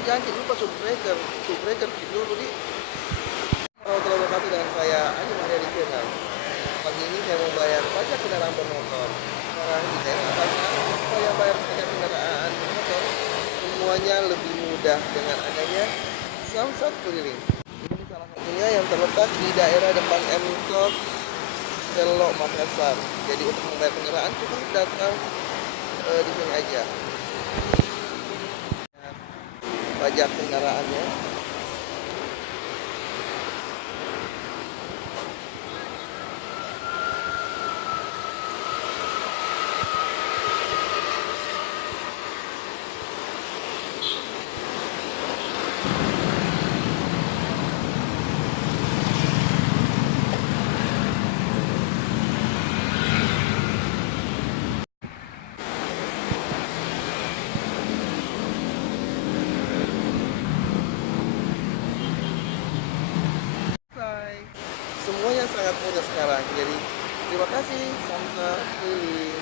jangan lupa subbreaker dulu di warahmatullahi wabarakatuh dengan saya Adi Maria di channel. Pagi ini saya mau bayar pajak kendaraan bermotor. Sekarang di daerah atasnya saya bayar pajak kendaraan bermotor semuanya lebih mudah dengan adanya Samsat Keliling. Ini salah satunya yang terletak di daerah depan M-Talk Selok Makassar. Jadi untuk membayar kendaraan cukup datang di sini aja. Pajak kendaraannya. Semuanya sangat mudah sekarang. Jadi terima kasih Samsat Keliling.